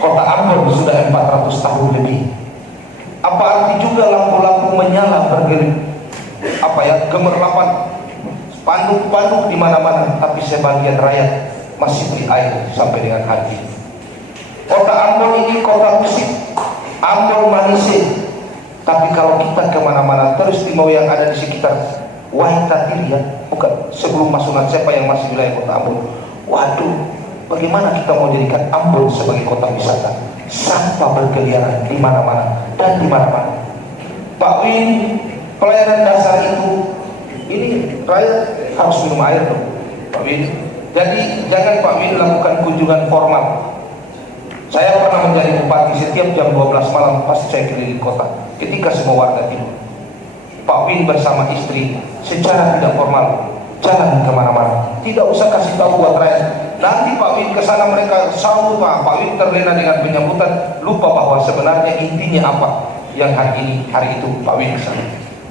Kota Ambon sudah 400 tahun lebih. Apa arti juga lampu-lampu menyala gemerlapan, spanduk-spanduk di mana-mana, tapi sebagian rakyat masih beli air sampai dengan hari ini. Kota Ambon ini kota musik, Ambon Manise. Tapi kalau kita kemana-mana, terus mau yang ada di sekitar Waitati ya, bukan sebelum masuk siapa yang masih wilayah kota Ambon. Waduh, bagaimana kita mau jadikan Ambon sebagai kota wisata? Sampah berkeliaran di mana-mana dan di mana-mana. Pak Win, pelayanan dasar itu, ini rakyat harus minum air dong, Pak Win. Jadi jangan Pak Win lakukan kunjungan formal. Saya pernah menjadi bupati, setiap jam 12 malam pasti saya keliling kota. Ketika semua warga tidur, Pak Win bersama istri secara tidak formal jalan kemana-mana. Tidak usah kasih tahu buat rakyat. Nanti Pak Win kesana mereka sambut, Pak Win terlena dengan penyambutan, lupa bahwa sebenarnya intinya apa yang hari itu Pak Win kesana.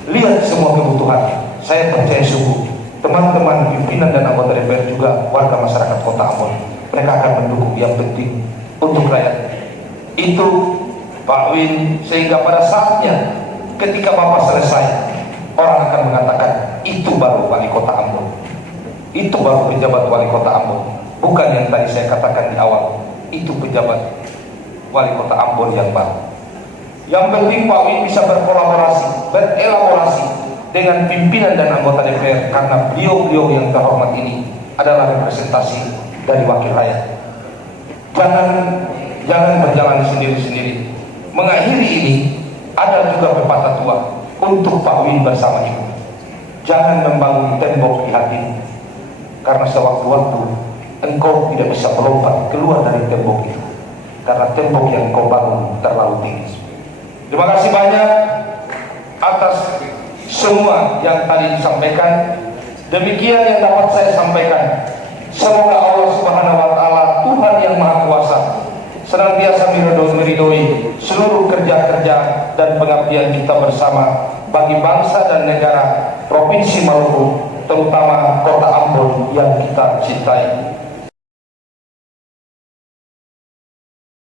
Lihat semua kebutuhan. Saya percaya sungguh teman-teman pimpinan dan anggota DPR juga warga masyarakat kota Ambon, mereka akan mendukung yang penting untuk rakyat itu Pak Win, sehingga pada saatnya ketika Bapak selesai, orang akan mengatakan itu baru wali kota Ambon, itu baru pejabat wali kota Ambon, bukan yang tadi saya katakan di awal, itu pejabat wali kota Ambon yang baru. Yang penting Pak Win bisa berkolaborasi, berelaborasi dengan pimpinan dan anggota DPR, karena beliau-beliau yang terhormat ini adalah representasi dari wakil rakyat. Jangan berjalan sendiri-sendiri. Mengakhiri ini, ada juga pepatah tua untuk Pak Win bersama Ibu. Jangan membangun tembok di hatimu, karena sewaktu-waktu engkau tidak bisa melompat keluar dari tembok itu, karena tembok yang engkau bangun terlalu tinggi. Terima kasih banyak atas semua yang tadi disampaikan. Demikian yang dapat saya sampaikan. Semoga Allah Subhanahu wa Ta'ala, Tuhan yang Maha Kuasa, senantiasa meridhoi seluruh kerja-kerja dan pengabdian kita bersama bagi bangsa dan negara Provinsi Maluku, terutama kota Ambon yang kita cintai.